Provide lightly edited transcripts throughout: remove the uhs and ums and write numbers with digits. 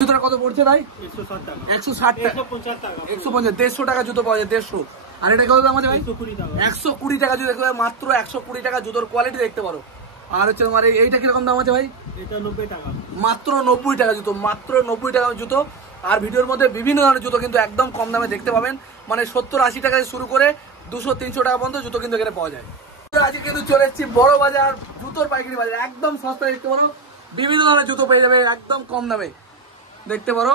জুতোটা কত পড়ছে ভাই? 160 টাকা, 150, 150 টাকা জুতো পাওয়া যায়, 150। আর এটা কত দাম আছে ভাই? 120 টাকা জুতো দেখতে পারো, মাত্র 120 টাকা জুতোর কোয়ালিটি দেখতে পারো। আর হচ্ছে তোমার এইটা কিরকম দাম আছে ভাই? এটা 90 টাকা, মাত্র 90 টাকা জুতো, মাত্র 90 টাকা জুতো। আর ভিডিওর মধ্যে বিভিন্ন ধরনের জুতো কিন্তু একদম কম দামে দেখতে পাবেন, মানে 70-80 টাকা শুরু করে 200-300 টাকা পর্যন্ত জুতো কিন্তু এখানে পাওয়া যায়। আজকে কিন্তু চলে এসেছি বড় বাজার, জুতোর পাইকারি বাজার, একদম সস্তা দেখতে পারো, বিভিন্ন ধরনের জুতো পেয়ে যাবে একদম কম দামে দেখতে পারো।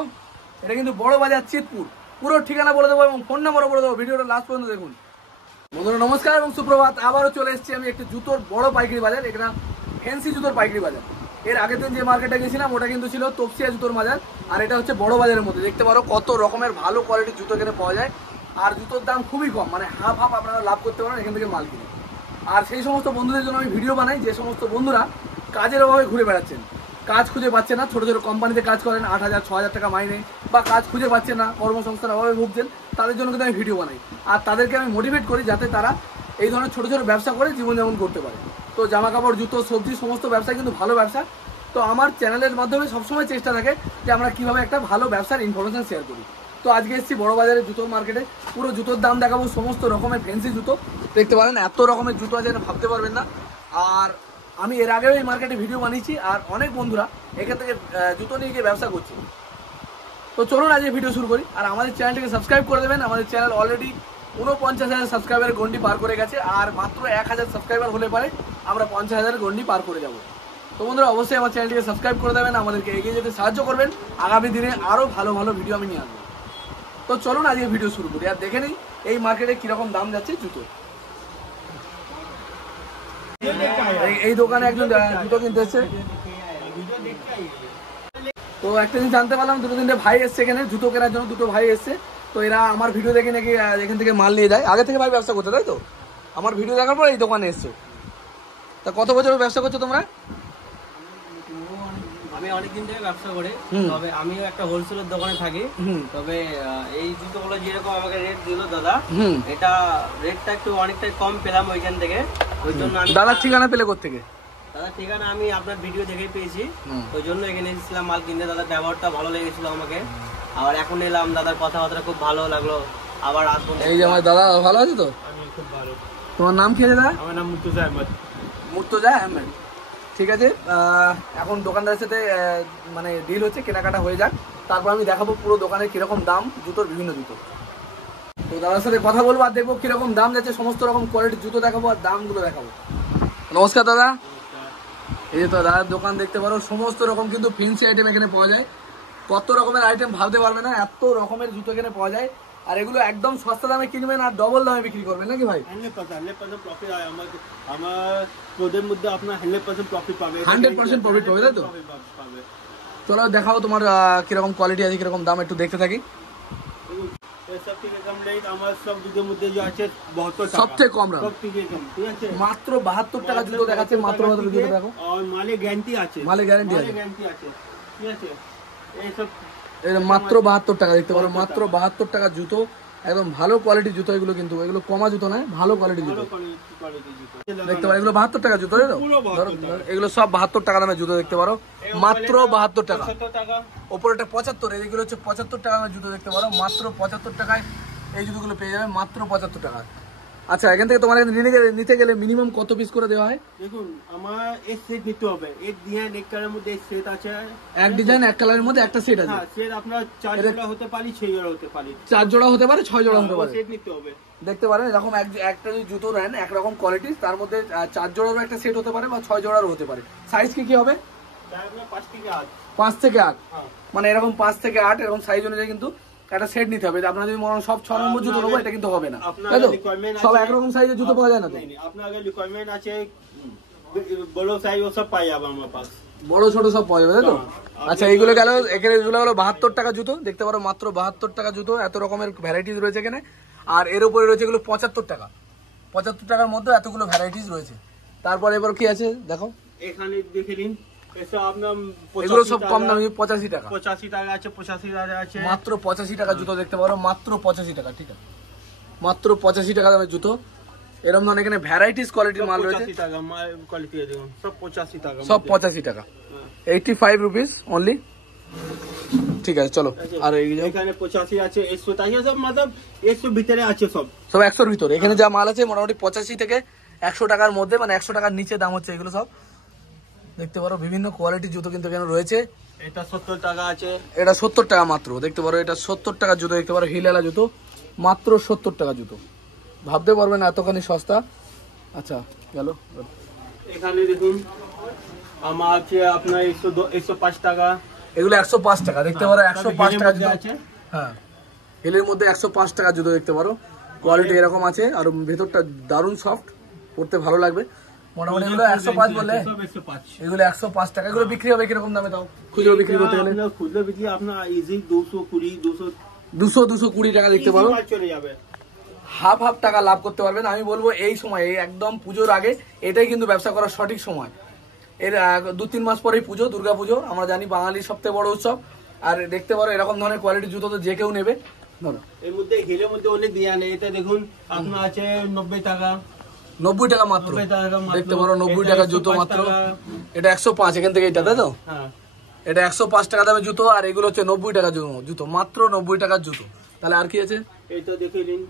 এটা কিন্তু বড় বাজার চিতপুর, পুরো ঠিকানা বলে দেবো এবং ফোন নাম্বারও বলে দেবো, ভিডিওটা লাস্ট পর্যন্ত দেখুন। বন্ধুরা নমস্কার এবং সুপ্রভাত, আবারও চলে এসেছি আমি একটি জুতোর বড় পাইকারি বাজার, এটা ফ্যান্সি জুতোর পাইকারি বাজার। এর আগের দিন যে মার্কেটে গেছিলাম ওটা কিন্তু ছিল তপসিয়া জুতোর বাজার, আর এটা হচ্ছে বড় বাজারের মধ্যে। দেখতে পারো কত রকমের ভালো কোয়ালিটির জুতো এখানে পাওয়া যায়, আর জুতোর দাম খুবই কম, মানে হাফ হাফ আপনারা লাভ করতে পারেন এখান থেকে মাল কিনে। আর সেই সমস্ত বন্ধুদের জন্য আমি ভিডিও বানাই যে সমস্ত বন্ধুরা কাজের অভাবে ঘুরে বেড়াচ্ছেন, কাজ খুঁজে পাচ্ছেন না, ছোটো ছোটো কোম্পানিতে কাজ করেন, 8,000-6,000 টাকা মাইনে, বা কাজ খুঁজে পাচ্ছেন না, কর্মসংস্থানের অভাবে ভুগছেন, তাদের জন্য কিন্তু আমি ভিডিও বানাই। আর তাদেরকে আমি মোটিভেট করি যাতে তারা এই ধরনের ছোটো ছোটো ব্যবসা করে জীবনযাপন করতে পারে। তো জামা কাপড়, জুতো, সবজি সমস্ত ব্যবসা কিন্তু ভালো ব্যবসা। তো আমার চ্যানেলের মাধ্যমে সবসময় চেষ্টা থাকে যে আমরা কীভাবে একটা ভালো ব্যবসার ইনফরমেশান শেয়ার করি। তো আজকে এসেছি বড় বাজারে জুতোর মার্কেটে, পুরো জুতোর দাম দেখাবো, সমস্ত রকমের ফ্যান্সি জুতো দেখতে পারেন, এত রকমের জুতো আছে ভাবতে পারবেন না। আর আমি এর আগেও এই মার্কেটে ভিডিও বানিয়েছি, আর অনেক বন্ধুরা এখান থেকে জুতো নিয়ে গিয়ে ব্যবসা করছে। তো চলুন আজকে ভিডিও শুরু করি, আর আমাদের চ্যানেলটিকে সাবস্ক্রাইব করে দেবেন। আমাদের চ্যানেল অলরেডি 49,000 সাবস্ক্রাইবারের গন্ডি পার করে গেছে, আর মাত্র 1,000 সাবস্ক্রাইবার হলে পারে আমরা 50,000 গন্ডি পার করে যাব। তো বন্ধুরা অবশ্যই আমার চ্যানেলটিকে সাবস্ক্রাইব করে দেবেন, আমাদেরকে এগিয়ে যেতে সাহায্য করবেন, আগামী দিনে আরও ভালো ভালো ভিডিও আমি নিয়ে আসবো। তো চলুন আজকে ভিডিও শুরু করি, আর দেখে নিই এই মার্কেটে কিরকম দাম যাচ্ছে জুতো। এই দোকানে একজন জুতো কিনতে এসছে, তো একটা জিনিস জানতে পারলাম, দুটো তিনটে ভাই এসছে এখানে জুতো কেনার জন্য, দুটো ভাই এসছে। তো এরা আমার ভিডিও দেখে নাকি এখান থেকে মাল নিয়ে যায়, আগে থেকে ভাই ব্যবসা করতে, তাই তো? আমার ভিডিও দেখার পর এই দোকানে এসছো। তা কত বছর ব্যবসা করছো তোমরা? আমি অনেকদিন থেকে ব্যবসা করি, তবে আমিও একটা হোলসেলের দোকানে থাকি। তবে এই জুতোগুলো যেরকম আমাকে রেট দিল দাদা, এটা রেটটা একটু অনেকটাই কম পেলাম ওইখান থেকে, ওই জন্য দাদার ঠিকানা পেলে কোত্থেকে? দাদার ঠিকানা আমি আপনার ভিডিও দেখেই পেয়েছি, ওই জন্য এখানে এসেছিলাম মাল কিনতে। দাদার ব্যবহারটা ভালো লেগেছিল আমাকে, আবার এখন এলাম, দাদার কথাবার্তা খুব ভালো লাগলো, আবার আসবো। এই যে আমার দাদা ভালো আছে তো? আমি খুব ভালো। তোমার নাম কি আছে দাদা? আমার নাম মুর্তজা আহমেদ। মুর্তজা আহমেদ, ঠিক আছে। এখন দোকানদারের সাথে মানে ডিল হচ্ছে, কেনাকাটা হয়ে যাক, তারপর আমি দেখাবো পুরো দোকানে কিরকম দাম জুতোর, বিভিন্ন জুতো। তো দাদার সাথে কথা বলবো আর দেখবো কিরকম দাম যাচ্ছে, সমস্ত রকম কোয়ালিটির জুতো দেখাবো আর দামগুলো দেখাবো। নমস্কার দাদা। এই যে তো দাদার দোকান দেখতে পারো, সমস্ত রকম কিন্তু ফ্যান্সি আইটেম এখানে পাওয়া যায়, কত রকমের আইটেম ভাবতে পারবে না, এত রকমের জুতো এখানে পাওয়া যায়। আর এগুলো একদম সস্তা দামে কিনবেন আর ডবল দামে বিক্রি করবেন নাকি ভাই? 100% প্রফিট হয় আমার প্রোডাক্টের মধ্যে, আপনার 100% প্রফিট পাবে, 100% প্রফিট পাবে, তাই তো? চলো দেখাও তোমার কিরকম কোয়ালিটি আছে, কিরকম দাম, একটু দেখতে থাকি। সবচেয়ে কম দাম, মাত্র 72 টাকা জুতো দেখাচ্ছে, মাত্র জুতো দেখো, মালের গ্যারান্টি আছে, মালের গ্যারান্টি আছে, ঠিক আছে। এইসব মাত্র 72 টাকা দেখতে পারো, মাত্র 72 টাকা জুতো, একদম ভালো কোয়ালিটির জুতো এগুলো, কিন্তু এগুলো কমা জুতো নয়, ভালো কোয়ালিটির জুতো দেখতে পারো। এগুলো 72 টাকা জুতো, তাই তো? এগুলো সব 72 টাকা দামের জুতো দেখতে পারো, মাত্র 72 টাকা। ওপরেটা 75, এগুলো হচ্ছে 75 টাকা দামের জুতো দেখতে পারো, মাত্র 75 টাকায় এই জুতোগুলো পেয়ে যাবে, মাত্র 75 টাকা। আচ্ছা, এখান থেকে তোমার নিতে গেলে মিনিমাম কত পিস করে দেওয়া হয়? দেখুন, আমার এক সেট নিতে হবে, এক ডিজাইন এক কালারের মধ্যে এক সেট আছে, এক ডিজাইন এক কালারের মধ্যে একটা সেট আছে। হ্যাঁ, সেট আপনার 4 জোড়া হতে পারে, 6 জোড়া হতে পারে, 4 জোড়া হতে পারে, 6 জোড়া হতে পারে, সেট নিতে হবে। দেখতে পারেন এরকম একটা যদি জুতো নেন একরকম কোয়ালিটি, তার মধ্যে 4 জোড়ারও একটা সেট হতে পারে বা 6 জোড়ারও হতে পারে। সাইজ কি হবে? 5 থেকে 8। 5 থেকে 8, মানে এরকম 5 থেকে 8 এরকম সাইজ অনুযায়ী কিন্তু একটা সেট নিতে হবে। আপনারা যদি মনে সব 6 নম্বর জুতো নেবো, এটা কিন্তু হবে না, তাই তো? সব একরকম সাইজের জুতো পাওয়া যায় না তো? আপনার আগে রিকোয়ারমেন্ট আছে বড় সাইজ, ও সব পাই যাবে আমার পাশ, বড় ছোট সব পাওয়া যাবে, তাই তো? আচ্ছা, এইগুলো গেল, এখানে এগুলো হলো 72 টাকা জুতো দেখতে পারো, মাত্র 72 টাকা জুতো, এত রকমের ভ্যারাইটিস রয়েছে এখানে। আর এর উপরে রয়েছে এগুলো 75 টাকা, 75 টাকার মধ্যে এতগুলো ভ্যারাইটিস রয়েছে। তারপরে এবার কি আছে দেখো, এখানে দেখে নিন, এগুলো সব কম দামি, 85 টাকা, 85 টাকা আছে, 85 টাকা আছে, মাত্র 85 টাকা জুতো দেখতে পারো, মাত্র 85 টাকা, ঠিক আছে, মাত্র 85 টাকা দামের জুতো। এরকম ধরনের এখানে ভ্যারাইটিস কোয়ালিটির মাল রয়েছে, সব 85 টাকা, সব 85 টাকা, 85 রুপিস অনলি। ঠিক আছে চলো। আর এখানে 85 আছে, 100 সব मतलब 100 ভিতরে আছে সব 100-র ভিতরে। এখানে যা মাল আছে মোটামুটি 85 থেকে 100 টাকার মধ্যে, মানে 100 টাকার নিচে দাম হচ্ছে এগুলো সব। দেখতে পারো বিভিন্ন কোয়ালিটির জুতো কিন্তু এখানে রয়েছে। এটা 70 টাকা আছে, এটা 70 টাকা মাত্র। দেখতে পারো এটা 70 টাকার জুতো দেখতে পারো, হিলালা জুতো মাত্র 70 টাকা জুতো। ভাবতে পারবেন এতখানি সস্তা। আচ্ছা গেল। এখানে দেখুন আমার আছে আপনার 105 টাকা, এগুলো 105 টাকা। দেখতে পারো 105 টাকা জুতো আছে। হ্যাঁ, হিলের মধ্যে 105 টাকা জুতো দেখতে পারো। কোয়ালিটি এরকম আছে, আর ভেতরটা দারুণ সফট, পড়তে ভালো লাগবে। মোটামুটি এগুলো 105 বলে, এগুলো 105 টাকা। এগুলো বিক্রি হবে কিরকম দামে তাও খুচরো বিক্রি করতে গেলে? খুচরো বিক্রি আপনার ইজি 220 টাকা দেখতে পারো। চলে যাবে, হাফ টাকা লাভ করতে পারবেন। আমি বলবো এই সময়, এই একদম পুজোর আগে এটাই কিন্তু ব্যবসা করার সঠিক সময়। এর 2-3 মাস পরেই পুজো, দুর্গা পুজো, আমরা জানি বাঙালির সবথেকে বড় উৎসব। আর দেখতে পারো এরকম ধরনের কোয়ালিটির জুতো তো যে কেউ নেবে। ধরো এর মধ্যে হিলের মধ্যে অনেক ডিজাইন, এটা দেখুন আপনার আছে 90 টাকা, 90 টাকা মাত্র। 90 টাকা মাত্র। দেখতে পারো 90 টাকা জুতো মাত্র। এটা 105 এখান থেকে, এটা তাই তো? হ্যাঁ, এটা 105 টাকা দামের জুতো, আর এগুলো হচ্ছে 90 টাকা জুতো, মাত্র 90 টাকার জুতো। তাহলে আর কি আছে? এটা দেখে নিন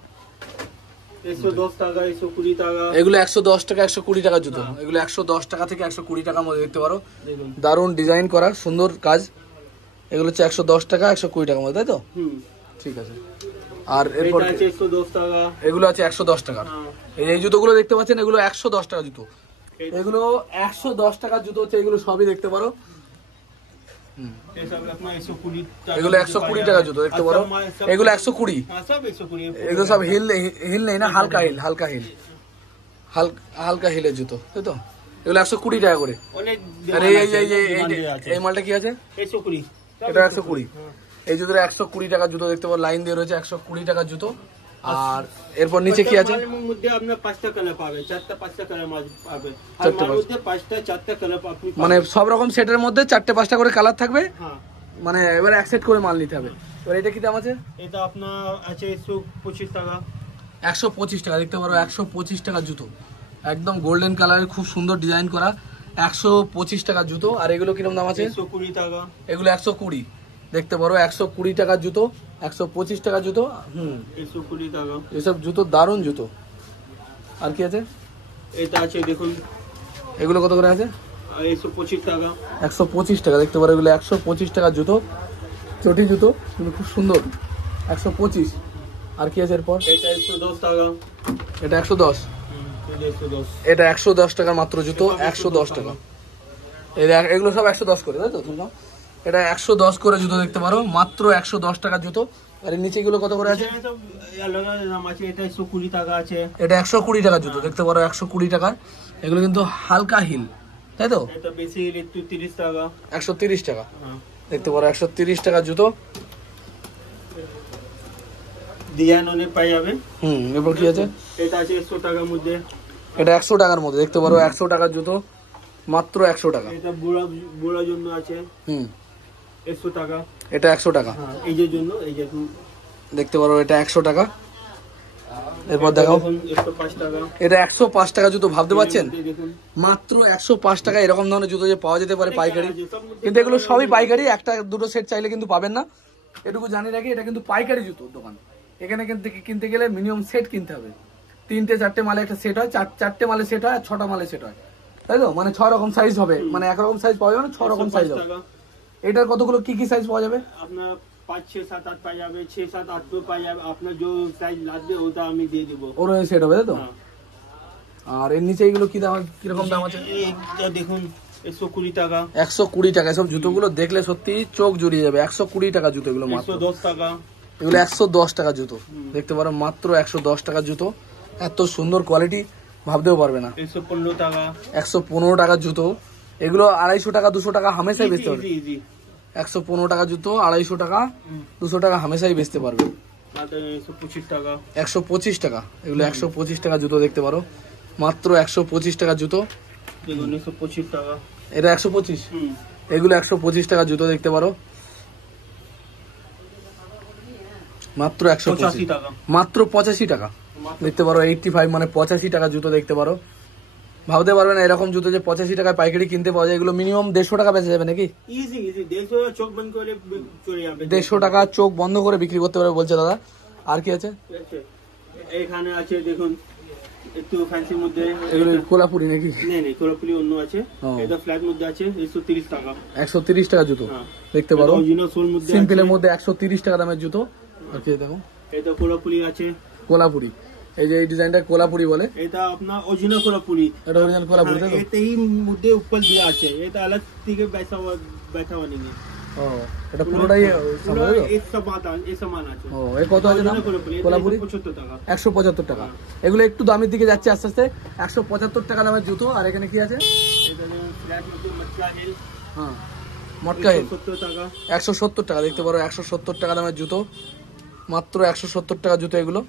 110 টাকা, 120 টাকা। এগুলো 110 টাকা, 120 টাকা জুতো। এগুলো 110 টাকা থেকে 120 টাকার মধ্যে দেখতে পারো। দেখুন দারুণ ডিজাইন করা, সুন্দর কাজ। এগুলো হচ্ছে 110 টাকা, 120 টাকার মধ্যে, তাই তো? ঠিক আছে। আর এরপর এটা আছে 110 টাকা, এগুলো আছে 110 টাকা। এই জুতোগুলো দেখতে পাচ্ছেন, এগুলো 110 টাকা জুতো। এগুলো 110 টাকার জুতো হচ্ছে, এগুলো সবই দেখতে পারো। এগুলো 120 টাকা জুতো দেখতে পারো। এগুলো 120। এগুলো সব হিল নেই না, হালকা হিল, হালকা হিলের জুতো, তাই তো? এগুলো 120 টাকা করে। আর এই মালটা কি আছে? 120, এটা 120। এই জুতোটা 120 টাকার জুতো দেখতে পারো, লাইন দিয়ে রয়েছে 120 টাকার জুতো। আর এরপর নিচে কি আছে? মধ্যে আপনার 5টা কালার পাবে, 4টা-5টা কালার পাবে, আর মধ্যে 5টা-4টা কালার আপনি মানে সব রকম সেটের মধ্যে 4টে-5টা করে কালার থাকবে। হ্যাঁ, মানে এবার এক সেট করে মাল নিতে হবে। এবার এটা কি দাম আছে? এটা আপনার আছে 125 টাকা। 125 টাকা দেখতে পারো, 125 টাকার জুতো, একদম গোল্ডেন কালারের, খুব সুন্দর ডিজাইন করা, 125 টাকার জুতো। আর এগুলো কিরকম দাম আছে? 120 টাকা। এগুলো 120 দেখতে পারো, 120 টাকার জুতো, 125 টাকার জুতো। 120 টাকা। এসব জুতো দারুণ জুতো। আর কি আছে? এটা আছে দেখুন, এগুলো কত করে আছে? 125 টাকা। 125 টাকা দেখতে পারো, এগুলো 125 টাকার জুতো, চটি জুতো, কিন্তু খুব সুন্দর, 125। আর কি আছে এরপর? এটা 110 টাকা। এটা 110। এটা 110 টাকার মাত্র জুতো, 110 টাকা। এগুলো সব 110 করে, তাই তো? এটা 110 করে জুতো দেখতে পারো, মাত্র 110 টাকার জুতো। আর এর নিচে গুলো কত করে আছে? এটা 120 টাকা আছে। এটা 120 টাকার জুতো দেখতে পারো, 120 টাকার। এগুলো কিন্তু হালকা হিল, তাই তো? এটা বেশি হিল, 130 টাকা। 130 টাকা দেখতে পারো, 130 টাকার জুতো। ডিজাইন অনেক পাই যাবে। এরপর কি আছে? এটা আছে 100 টাকার মধ্যে। এটা 100 টাকার মধ্যে দেখতে পারো, 100 টাকার জুতো, মাত্র 100 টাকা। এটা বুড়া জন্য আছে 100 টাকা। এটা 100 টাকা। এই যে জন্য, এই যে দেখতে পারো, এটা 100 টাকা। এরপর দেখাও, 105 টাকা। এটা 105 টাকা জুতো। ভাবতে পারছেন, মাত্র 105 টাকা এরকম ধরনের জুতো যে পাওয়া যেতে পারে পাইকারি। কিন্তু এগুলো সবই পাইকারি, একটা দুটো সেট চাইলে কিন্তু পাবেন না। এটুকু জানি রাখি, এটা কিন্তু পাইকারি জুতোর দোকান। এখানে কিনতে গেলে মিনিমাম সেট কিনতে হবে। 3-4টে মালে একটা সেট হয়, 4টে মালে সেট হয়, আর 6টা মালে সেট হয়, তাই তো? মানে 6 রকম সাইজ হবে, মানে একরকম সাইজ পাওয়া যাবে না, 6 রকম সাইজ হবে। এটার কতগুলো কি কি সাইজ পাওয়া যাবে? আপনার 5, 6, 7, 8 পাই যাবে, 6, 7, 8 পাই যাবে। আপনার যে সাইজ লাগবে ওটা আমি দিয়ে দিব, ওর সেট হবে, তাই তো? আর এর নিচে এগুলো কি দাম, কিরকম দাম আছে? এটা দেখুন 120 টাকা। 120 টাকা। সব জুতোগুলো দেখলে সত্যি চোখ জুড়িয়ে যাবে। 120 টাকা জুতো এগুলো, মাত্র 110 টাকা। এগুলো 110 টাকা জুতো দেখতে পারো, মাত্র 110 টাকা জুতো। এত সুন্দর কোয়ালিটি ভাবতেও পারবে না। 115 টাকা। 115 টাকার জুতো। এগুলো 250 টাকা 200 টাকা হামেশাই বেচতে পারবে। 115 টাকা জুতো, 250 টাকা 200 টাকা হামেশাই বেচতে পারবে। 125 টাকা। 125 টাকা। এগুলো 125 টাকা জুতো দেখতে পারো, মাত্র 125 টাকা জুতো। 125 টাকা। এটা 125। এগুলো 125 টাকা জুতো দেখতে পারো, মাত্র 125 টাকা। মাত্র 85 টাকা দেখতে পারো, 85 মানে 85 টাকা জুতো দেখতে পারো। ভাবতে পারবেন এরকম জুতো যে 85 টাকায় পাইকারি কিনতে পাওয়া যায়, এগুলো মিনিমাম 150 টাকা বেঁচে যাবে নাকি? ইজি 150 চোখ বন্ধ করে চলে যাবে, 150 টাকা চোখ বন্ধ করে বিক্রি করতে পারবে বলছে দাদা। আর কি আছে? এখানে আছে দেখুন একটু ফ্যান্সির মধ্যে, এগুলো কোলাপুরি নাকি? নেই কোলাপুরি অন্য আছে। এটা ফ্ল্যাট মধ্যে আছে 130 টাকা। 130 টাকা জুতো দেখতে পারো, অরিজিনাল সোল মধ্যে, সিম্পলের মধ্যে 130 টাকা দামের জুতো। আর কি দেখো, এটা কোলাপুরি আছে। কোলাপুরি, এই যে এই ডিজাইনটা কোলাপুরি বলে, এটা আপনার অরিজিনাল কোলাপুরি। এটা অরিজিনাল কোলাপুরি তাই তো? এটাই মধ্যে উপর দেওয়া আছে, এটা আলাদা থেকে बैठा हुआ नहीं है। ও এটা পুরোটাই एक समान আছে। ও এই কত আছে দাম কোলাপুরি? 75 টাকা। 175 টাকা। এগুলো একটু দামের দিকে যাচ্ছে আস্তে আস্তে। 175 টাকা দামের জুতো। আর এখানে কি আছে? এটা ফ্ল্যাট মধ্যে মটকা হিল। হ্যাঁ মটকা হিল 170 টাকা। 170 টাকা দেখতে পারো, 170 টাকা দামের জুতো, মাত্র 170 টাকা জুতো এগুলো।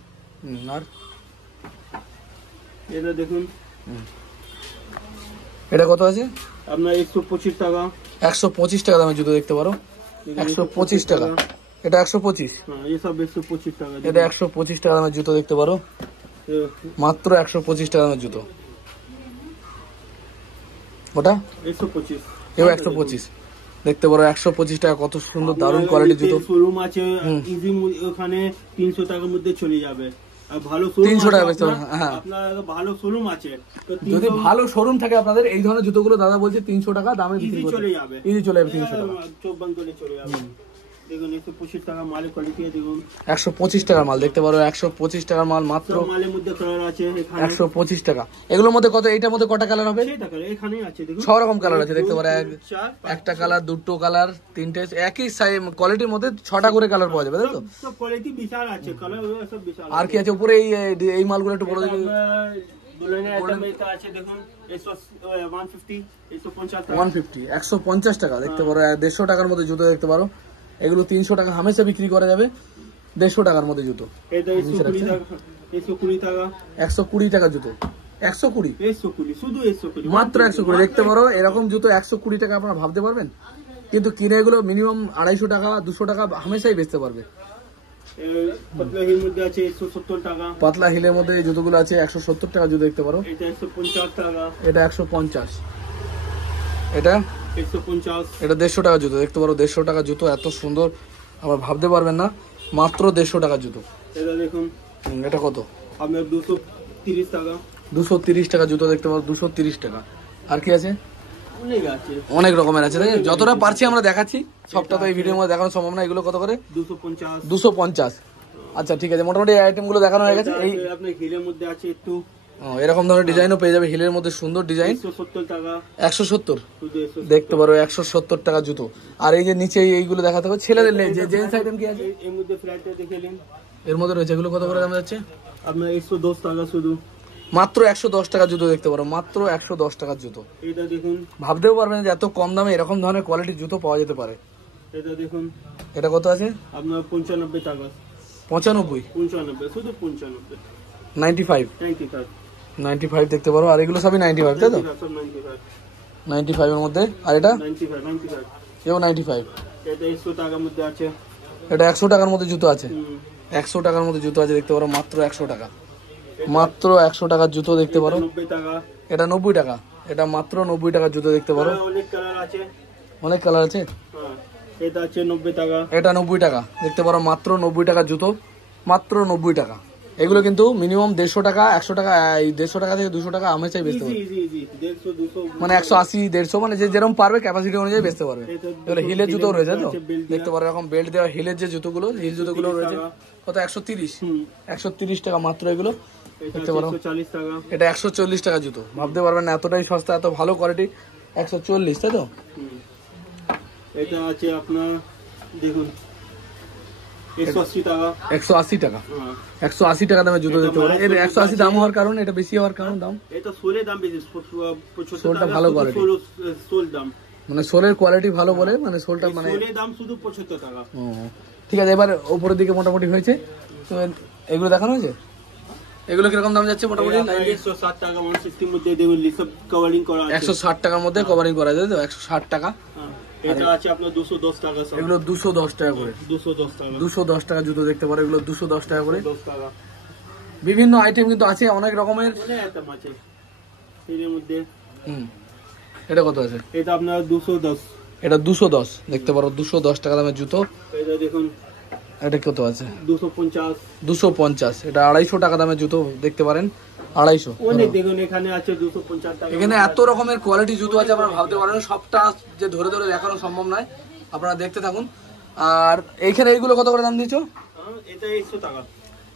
আর এটা দেখুন, এটা কত আছে আপনার? 125 টাকা। 125 টাকা দামের জুতো দেখতে পারো, 125 টাকা। এটা 125, হ্যাঁ এই সব 125 টাকা। এটা 125 টাকা দামের জুতো দেখতে পারো, মাত্র 125 টাকা দামের জুতো। ওটা 125, এও 125 দেখতে পারো, 125 টাকা। কত সুন্দর দারুণ কোয়ালিটির জুতো। শোরুম আছে ইজি, ওখানে 300 টাকার মধ্যে চলে যাবে। আর ভালো শোরুম 300 টাকা বেচতে পারবেন। হ্যাঁ আপনার ভালো শোরুম আছে তো যদি ভালো শোরুম থাকে আপনাদের, এই ধরনের জুতোগুলো দাদা বলছে 300 টাকা দামে বিক্রি করতে চলে যাবে, ইজি চলে যাবে 300 টাকা। চোখ বন্ধ করে চলে যাবে। দেখুন 125 টাকা মালের কোয়ালিটি দেখুন, 125 টাকার মাল দেখতে পারো, 125 টাকার মাল মাত্র। সব মালের মধ্যে কালার আছে এখানে 125 টাকা। এগুলোর মধ্যে কত, এইটার মধ্যে কটা কালার হবে? 6 টাকা এখানেই আছে দেখুন, 6 রকম কালার আছে দেখতে পারো। 4, একটা কালার, দুটো কালার, তিনটে, একই কোয়ালিটির মধ্যে 6টা করে কালার পাওয়া যাবে তাই তো? সব কোয়ালিটি বিশাল আছে, কালার সব বিশাল। আর কি আছে উপরে? এই মালগুলো একটু বড় দেখি। দুলনের আইটেম এটা আছে দেখুন, 150, 150 টাকা। 150 টাকা দেখতে পারো, 150 টাকার মধ্যে জুতো দেখতে পারো। এগুলো 300 টাকা হামেশা বিক্রি করা যাবে, 150 টাকার মধ্যে জুতো। এটা 120 টাকা, 120 টাকা। 120 টাকা জুতো, 120 শুধু 120 মাত্র 120 দেখতে পারো। এরকম জুতো 120 টাকা আপনারা ভাবতে পারবেন? কিন্তু কিনে এগুলো মিনিমাম 250 টাকা 200 টাকা হামেশাই বেচতে পারবে। পাতলা হিল মধ্যে আছে 170 টাকা। পাতলা হিলের মধ্যে এই জুতোগুলো আছে 170 টাকা জুতো দেখতে পারো। এটা 150 টাকা। এটা 150, এটা 150, এটা 150 টাকা জুতো দেখতে পারো। 150 টাকা জুতো, এত সুন্দর আবার ভাবতে পারবেন না, মাত্র 150 টাকা জুতো। এটা দেখুন, এটা কত? আপনার 230 টাকা। 230 টাকা জুতো দেখতে পারো, 230 টাকা। আর কি আছে? অনেক আছে, অনেক রকমের আছে, যতটা পারছি আমরা দেখাচ্ছি। সবটা তো এই ভিডিওর মধ্যে দেখানো সম্ভব না। এগুলো কত করে? 250, 250। আচ্ছা ঠিক আছে, মোটামুটি এই আইটেম গুলো দেখানো হয়ে গেছে। এই আপনার হিলের মধ্যে আছে একটু এরকম ধরনের ডিজাইনও পেয়ে যাবে, হিলের মধ্যে সুন্দর ডিজাইন। 170 টাকা। 170 শুধু 170 দেখতে পারো, 170 টাকা জুতো। আর এই যে নিচে এইগুলো দেখাতে হবে ছেলেদের, যে জেন্টস আইটেম কি আছে এর মধ্যে ফ্ল্যাটটা দেখে নিন, এর মধ্যে রয়েছে। এগুলো কত করে দাম যাচ্ছে? আপনার 110 টাকা শুধু। মাত্র 110 টাকা জুতো দেখতে পারো, মাত্র 110 টাকার জুতো। এটা দেখুন, ভাবতেও পারবেন যে এত কম দামে এরকম ধরনের কোয়ালিটির জুতো পাওয়া যেতে পারে। এটা দেখুন, এটা কত আছে? আপনার 95 টাকা। 95, 95 শুধু 95, 95, 95, 95 দেখতে পারো। আর এগুলো সবই 95 তাই তো? সব 95, 95 এর মধ্যে। আর এটা 95, এও 95। এটা 100 টাকার মধ্যে আছে। এটা 100 টাকার মধ্যে জুতো আছে, 100 টাকার মধ্যে জুতো আছে দেখতে পারো, মাত্র 100 টাকা। মাত্র 100 টাকার জুতো দেখতে পারো। 90 টাকা। এটা 90 টাকা, এটা মাত্র 90 টাকার জুতো দেখতে পারো। অনেক কালার আছে, অনেক কালার আছে। হ্যাঁ এটা আছে 90 টাকা। এটা 90 টাকা দেখতে পারো, মাত্র 90 টাকার জুতো, মাত্র 90 টাকা। এগুলো কিন্তু মিনিমাম 150 টাকা 100 টাকা, 150 টাকা থেকে 200 টাকা হামেশাই বেচতে পারবে। ইজি 150, 200, মানে 180, 150, মানে যে যেরকম পারবে ক্যাপাসিটি অনুযায়ী বেচতে পারবে। এগুলো হিলের জুতো রয়েছে তো দেখতে পারো, এরকম বেল্ট দেওয়া হিলের যে জুতোগুলো, হিল জুতোগুলো রয়েছে। কত? 130, 130 টাকা মাত্র এগুলো দেখতে পারো। 140 টাকা। এটা 140 টাকা জুতো, ভাবতে পারবেন না এতটাই সস্তা, এত ভালো কোয়ালিটি। 140 তাই তো? এটা আছে আপনার দেখুন 180 টাকা। 180 টাকা, হ্যাঁ 180 টাকা দামের জুতো দেখতে পারো। এর 180 দাম হওয়ার কারণ, এটা বেশি হওয়ার কারণ দাম, এটা সোলের দাম বেশি, সোলটা ভালো কোয়ালিটি, সোল দাম মানে সোলের কোয়ালিটি ভালো বলে, মানে সোলটা মানে সোলের দাম শুধু 75 টাকা। ও ঠিক আছে। এবার উপরের দিকে মোটামুটি হয়েছে তো, এগুলো দেখানো হয়েছে। এগুলো কিরকম দাম যাচ্ছে মোটামুটি? 160 টাকা, 160 মধ্যে দেখুন সব কভারিং করা আছে। 160 টাকার মধ্যে কভারিং করা যায় তো, 160 টাকা। এটা আছে আপনার 210 টাকা সব। এগুলো 210 টাকা করে, 210 টাকা, 210 টাকা জুতো দেখতে পারো। এগুলো 210 টাকা করে। 10 টাকা। বিভিন্ন আইটেম কিন্তু আছে অনেক রকমের। অনেক আইটেম আছে। এর মধ্যে এটা কত আছে? এটা আপনার 210। এটা 210 দেখতে পারো, 210 টাকা দামের জুতো। এটা দেখুন, এটা কত আছে? 250। 250। এটা 250 টাকা দামের জুতো দেখতে পারেন, 250। অনেক দেখুন এখানে আছে 250 টাকা। এখানে এত রকমের কোয়ালিটি জুতো আছে, আপনারা ভাবতে পারেন সবটা যে ধরে ধরে দেখানো সম্ভব নয়, আপনারা দেখতে থাকুন। আর এইখানে এইগুলো কত করে দাম দিয়েছো? এটা 100 টাকা,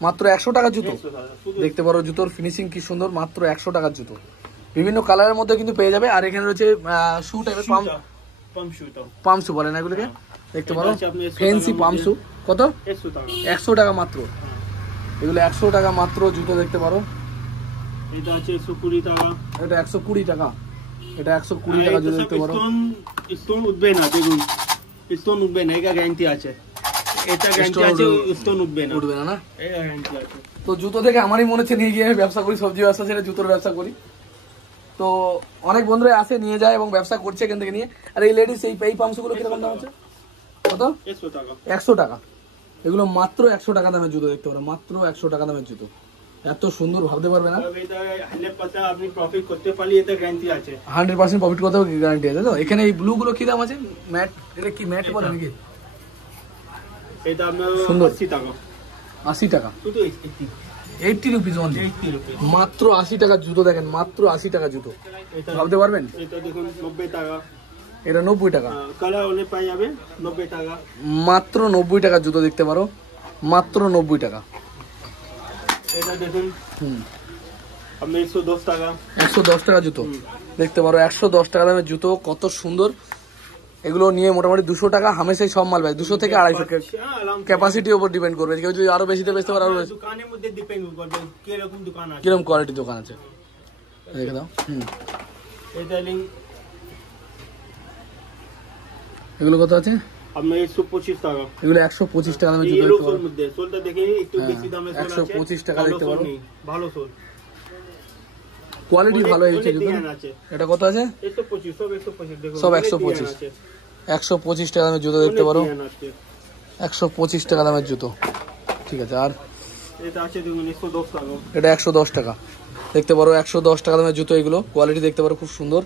মাত্র 100 টাকার জুতো। দেখতে পারো জুতোর ফিনিশিং কি সুন্দর, মাত্র 100 টাকার জুতো। বিভিন্ন কালারের মধ্যে কিন্তু পেয়ে যাবে। আর এখানে রয়েছে শু টাইপের পাম্প শু বলেন এগুলোকে, দেখতে পারো ফ্যান্সি পাম্প শু। কত? 100 টাকা মাত্র। এগুলো 100 টাকা মাত্র জুতো দেখতে পারো। এটা আছে 120 টাকা। এটা 120 টাকা। এটা 120 টাকা জুতো দেখতে পারো। স্টোন উঠবে না, দেখুন স্টোন উঠবে না, এটা গ্যারান্টি আছে। এটা গ্যারান্টি আছে, স্টোন উঠবে না, উঠবে না। এটা গ্যারান্টি আছে। তো জুতো থেকে আমারই মনে হচ্ছে নিয়ে গিয়ে আমি ব্যবসা করি, সবজি ব্যবসা ছেড়ে জুতোর ব্যবসা করি। তো অনেক বন্ধুরা আসে নিয়ে যায় এবং ব্যবসা করছে এখান থেকে নিয়ে। আর এই লেডিস এই পাম্পসগুলো কিরকম দাম আছে? কত? 100 টাকা। 100 টাকা। এগুলো মাত্র 100 টাকা দামের জুতো দেখতে পারো, মাত্র 100 টাকা দামের জুতো। এত সুন্দর ভাবতে পারবে না। এটা 100% আপনি প্রফিট করতে পারলে, এটা গ্যারান্টি আছে। 100% প্রফিট করতেও গ্যারান্টি আছে। তো এখানে এই ব্লু গুলো কি দাম আছে? ম্যাট, এটা কি ম্যাট বলে নাকি? এটা আপনার সুন্দর। 80 টাকা। 80 টাকা। শুধু 80 রুপিস অনলি। 80 রুপি। মাত্র 80 টাকার জুতো দেখেন, মাত্র 80 টাকা জুতো। ভাবতে পারবেন? এটা দেখুন 90 টাকা। এটা 90 টাকা। কালার অনেক পাই যাবে, 90 টাকা। মাত্র 90 টাকার জুতো দেখতে পারো, মাত্র 90 টাকা। এটা দেখুন আপনি 110 টাকা। 110 টাকা জুতো দেখতে পারো, 110 টাকা দামের জুতো, কত সুন্দর। এগুলো নিয়ে মোটামুটি 200 টাকা হামেশাই সব মাল পায়, 200 থেকে 250 ক্যাপাসিটির উপর ডিপেন্ড করবে। কেউ যদি আরো বেশিতে বেচতে পারে, আরো বেশি। দোকানের মধ্যে ডিপেন্ড করবে কিরকম দোকান আছে, কিরকম কোয়ালিটি দোকান আছে দেখে দাও। এটা লিংক এগুলো কত আছে? আপনার 125 টাকা। এগুলো 125 টাকা দামের জুতো দেখতে পারো। মধ্যে সোলটা দেখে একটু বেশি দামে সোল আছে, 125 টাকা দেখতে পারো। ভালো সোল, কোয়ালিটি ভালো হয়েছে জুতো। এটা কত আছে? 125। সব 125 দেখুন, সব 125। 125 টাকা দামের জুতো দেখতে পারো, 125 টাকা দামের জুতো। ঠিক আছে। আর এটা আছে দেখুন 110 টাকা। এটা 110 টাকা দেখতে পারো, 110 টাকা দামের জুতো। এগুলো কোয়ালিটি দেখতে পারো, খুব সুন্দর।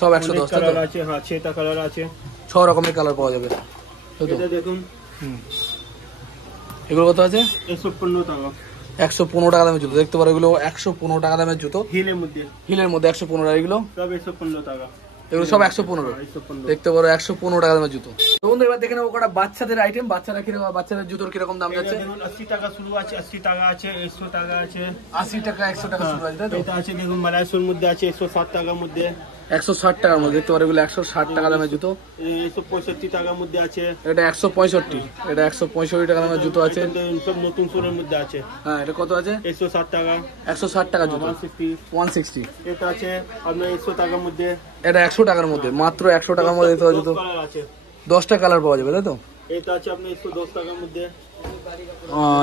সব 110 টাকা আছে। হ্যাঁ 6টা কালার আছে, 6 রকমের কালার পাওয়া যাবে। এটা দেখুন এগুলো কত আছে? 115 টাকা। 115 টাকা দামের জুতো দেখতে পারো। এগুলো 115 টাকা দামের জুতো, হিলের মধ্যে। হিলের মধ্যে 115। এগুলো সব 115 টাকা। এগুলো সব 115 দেখতে পারো, 115 টাকা দামের জুতো। বন্ধু এবার দেখে নেবো কটা বাচ্চাদের আইটেম। বাচ্চারা কিরকম, বাচ্চাদের জুতোর কিরকম দাম যাচ্ছে? দেখুন 80 টাকা শুরু আছে, 80 টাকা আছে, 100 টাকা আছে, 80 টাকা 100 টাকা শুরু আছে, তাই তো? এটা আছে দেখুন মালাইসোর মধ্যে আছে 160 টাকার মধ্যে, 160 টাকার মধ্যে দেখতে পারো। এগুলো 160 টাকা দামের জুতো। 165 টাকার মধ্যে আছে, এটা 165। এটা 165 টাকা দামের জুতো আছে। সব নতুন সোলের মধ্যে আছে। হ্যাঁ এটা কত আছে? 160 টাকা। 160 টাকা জুতো। 160। এটা আছে আপনার 100 টাকার মধ্যে। এটা 100 টাকার মধ্যে, মাত্র 100 টাকার মধ্যে দেখতে পারো জুতো। 10টা কালার পাওয়া যাবে, তাই তো? এটা আছে আপনার 110 টাকার মধ্যে।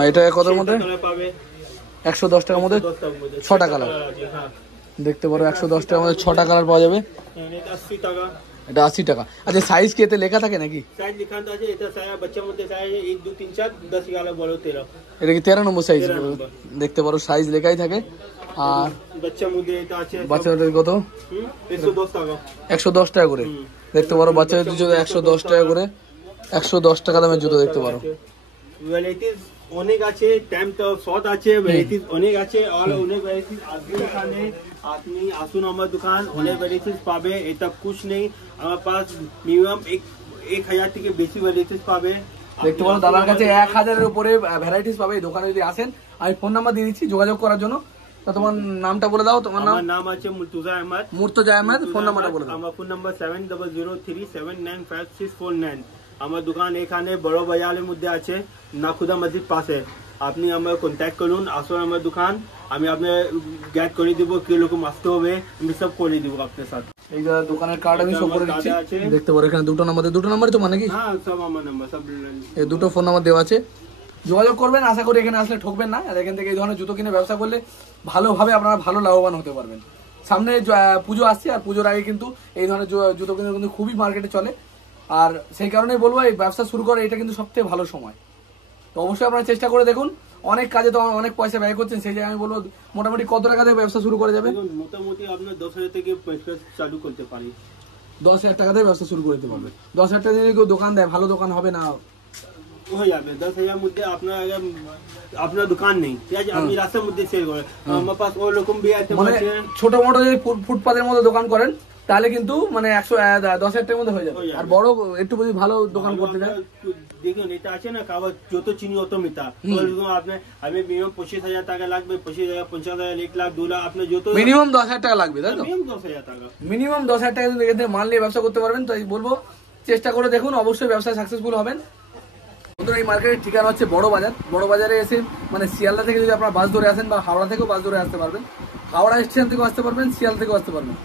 এটা কতর মধ্যে? পাবে 110 টাকার মধ্যে 6টা কালার দেখতে পারো। 110 টাকার মধ্যে 6টা কালার পাওয়া যাবে। এটা 80 টাকা। এটা 80 টাকা। আচ্ছা সাইজ কি এতে লেখা থাকে নাকি? সাইজ লেখা আছে। এটা সাইজ বাচ্চার মধ্যে সাইজ 1 2 3 4 10 11 12 13। এটা কি 13 নম্বর সাইজ? দেখতে পারো সাইজ লেখাই থাকে। আর বাচ্চার মধ্যে এটা আছে, বাচ্চাদের কত? 110 টাকা। 110 টাকা করে দেখতে পারো। বাচ্চাদের জুতো 110 টাকা করে, 110 টাকা দামের জুতো দেখতে পারো। ভ্যারাইটিস অনেক আছে, টাইম তো শর্ট আছে, ভ্যারাইটিস অনেক আছে। আর অনেক ভ্যারাইটিস আসবে এখানে, আপনি আসুন আমার দোকান, অনেক ভ্যারাইটিস পাবে। এটা কুছ নেই, আমার পাস মিনিমাম 1000 থেকে বেশি ভ্যারাইটিস পাবে। দেখতে পারো দাদার কাছে 1000-এর উপরে ভ্যারাইটিস পাবে। এই দোকানে যদি আসেন, আমি ফোন নাম্বার দিয়ে দিচ্ছি যোগাযোগ করার জন্য। তা তোমার নামটা বলে দাও। তোমার নাম? আমার নাম আছে মুর্তজা আহমদ। মুর্তজা আহমদ। ফোন নাম্বারটা বলে দাও। আমার ফোন নাম্বার 7003795649। আমার দোকান এখানে বড় বাজারের মধ্যে আছে, নাখুদা মসজিদ পাশে। আপনি আমার কন্ট্যাক্ট করুন, আসুন আমার দোকান, আমি আপনার গাইড করে দিব কিরকম আসতে হবে, আমি সব করে দিব আপনার সাথে। এই দোকানের কার্ড আমি সব করে দিচ্ছি। দেখতে পারো এখানে দুটো নাম্বারই তো মানে কি? হ্যাঁ সব আমার নাম্বার, সব এই দুটো ফোন নাম্বার দেওয়া আছে, যোগাযোগ করবেন। আশা করি এখানে আসলে ঠকবেন না। আর এখান থেকে এই ধরনের জুতো কিনে ব্যবসা করলে ভালোভাবে আপনারা ভালো লাভবান হতে পারবেন। সামনে পুজো আসছে, আর পুজোর আগে কিন্তু এই ধরনের জুতো কিন্তু খুবই মার্কেটে চলে। আর সেই কারণেই বলবো এই ব্যবসা শুরু করে এটা কিন্তু সবথেকে ভালো সময়। তো অবশ্যই আপনারা চেষ্টা করে দেখুন। অনেক কাজে তো অনেক পয়সা ব্যয় করছেন, সেই জায়গায় আমি বলবো মোটামুটি কত টাকা থেকে ব্যবসা শুরু করে যাবে? মোটামুটি আপনার 10,000 থেকে ব্যবসা চালু করতে পারি। 10,000 টাকা থেকে ব্যবসা শুরু করে দিতে পারবে। 10,000 টাকা দিয়ে কেউ দোকান দেয়, ভালো দোকান হবে না? হয়ে যাবে 10,000 মধ্যে। আপনার দোকান নেই, ঠিক আছে, আপনি রাস্তার মধ্যে সেল করেন, আমার পাশ ওরকম বি আইটেম মানে আছে। ছোট মোটো যদি ফুটপাতের মধ্যে দোকান করেন তাহলে কিন্তু মানে 10,000 টাকার মধ্যে হয়ে যাবে। আর বড় একটু যদি ভালো দোকান করতে চায়, দেখুন এটা আছে না কাগজ, যত চিনি অত মিতা। আপনার আমি মিনিমাম 25,000 টাকা লাগবে, 25,000, 50,000, 1 লাখ, 2 লাখ, আপনার যত মিনিমাম 10,000 টাকা লাগবে, তাই তো? মিনিমাম 10,000 টাকা, মিনিমাম 10,000 টাকা যদি এখানে মাল নিয়ে ব্যবসা করতে পারবেন, তাই বলবো চেষ্টা করে দেখুন, অবশ্যই ব্যবসায় সাকসেসফুল হবেন। বন্ধুরা, এই মার্কেটের ঠিকানা হচ্ছে বড় বাজার। বড় বাজারে এসে মানে শিয়ালদা থেকে যদি আপনারা বাস ধরে আসেন বা হাওড়া থেকেও বাস ধরে আসতে পারবেন, হাওড়া স্টেশন থেকেও আসতে পারবেন, শিয়ালদা থেকেও আসতে পারবেন।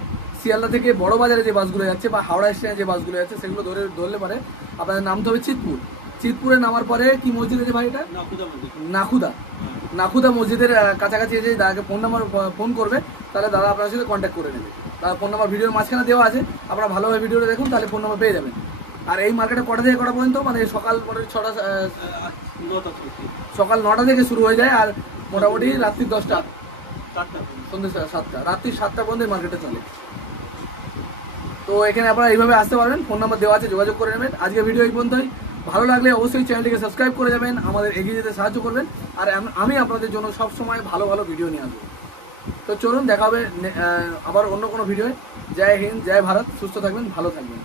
শিয়ালদা থেকে বড় বাজারে যে বাসগুলো যাচ্ছে বা হাওড়া স্টেশনে যে বাসগুলো যাচ্ছে সেগুলো ধরলে পারে আপনাদের নামতে হবে চিতপুর। চিতপুরে নামার পরে কি মসজিদ আছে ভাই এটা? নাখুদা। নাখুদা মসজিদের কাছাকাছি এসে দাদাকে ফোন করবে, তাহলে দাদা আপনার সাথে কন্ট্যাক্ট করে নেবে। তার ফোন নাম্বার ভিডিওর মাঝখানে দেওয়া আছে, আপনারা ভালোভাবে ভিডিওটা দেখুন, তাহলে ফোন নাম্বার পেয়ে যাবেন। আর এই মার্কেটে কটা থেকে কটা পর্যন্ত? মানে সকাল মোটামুটি 6টা, সকাল 9টা থেকে শুরু হয়ে যায় আর মোটামুটি রাত্রি 10টা, সন্ধ্যে 7টা, রাত্রি 7টা পর্যন্ত এই মার্কেটে চলে। তো এখানে আপনারা এইভাবে আসতে পারবেন, ফোন নাম্বার দেওয়া আছে, যোগাযোগ করে নেবেন। আজকে ভিডিও এই পর্যন্তই। ভালো লাগলে অবশ্যই চ্যানেলটিকে সাবস্ক্রাইব করে যাবেন, আমাদের এগিয়ে যেতে সাহায্য করবেন। আর আমি আপনাদের জন্য সবসময় ভালো ভালো ভিডিও নিয়ে আসবো। তো চলুন, দেখা হবে আবার অন্য কোনো ভিডিওয়। জয় হিন্দ, জয় ভারত, সুস্থ থাকবেন, ভালো থাকবেন।